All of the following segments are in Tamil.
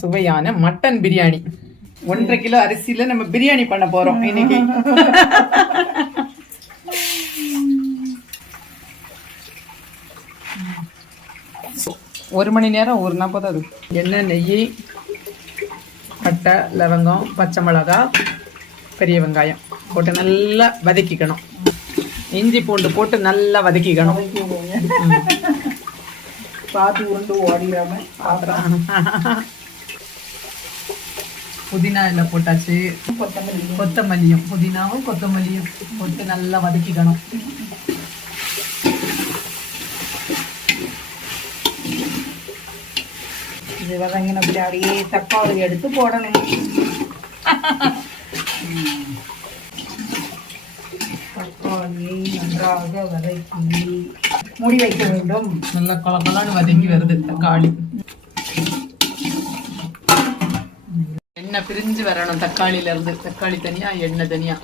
சுவையான மட்டன் பிரியாணி. ஒன்றரை கிலோ அரிசியில நம்ம பிரியாணி பண்ண போறோம் இன்னைக்கு. ஒரு மணி நேரம் ஊறினா போதும் அது. எண்ணெய் நெய் பட்டை லவங்கம் பச்சை மிளகா பெரிய வெங்காயம் போட்டு நல்லா வதக்கிக்கணும். இஞ்சி பூண்டு போட்டு நல்லா வதக்கிக்கணும். பார்த்து உருண்டு ஓடிடாம புதினா இதில் போட்டாச்சு. கொத்தமல்லி கொத்தமல்லியும். புதினாவும் கொத்தமல்லியும் போட்டு நல்லா வதக்கிக்கணும். இது வதங்கின அப்படியே தக்காளி எடுத்து போடணும். தக்காளியை நன்றாக வதக்கி மூடி வைக்க வேண்டும். நல்லா கொலகொலான்னு வதங்கி வருது தக்காளி. எண்ணெய் பிரிஞ்சு வரணும். தக்காளியில இருந்து தக்காளி தனியா எண்ணெய் தனியா.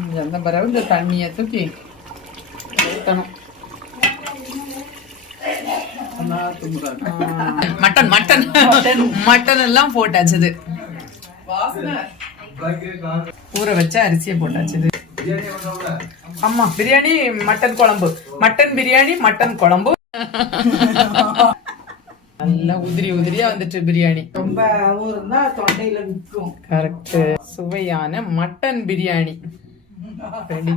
இந்த அந்த பிறகு இந்த தண்ணியை தூக்கி ஊற்றணும் மட்டன் மட்டன். மட்டன். எல்லாம் போட்டாச்சுது ஊற வச்ச அரிசியை போட்டாச்சுது ஆமா பிரியாணி மட்டன் குழம்பு. மட்டன் பிரியாணி மட்டன் குழம்பு. நல்லா உதிரி உதிரியா வந்துட்டு பிரியாணி. ரொம்ப இருந்தா தொண்டையில விற்கும் கரெக்ட் சுவையான மட்டன் பிரியாணி. ரெடி.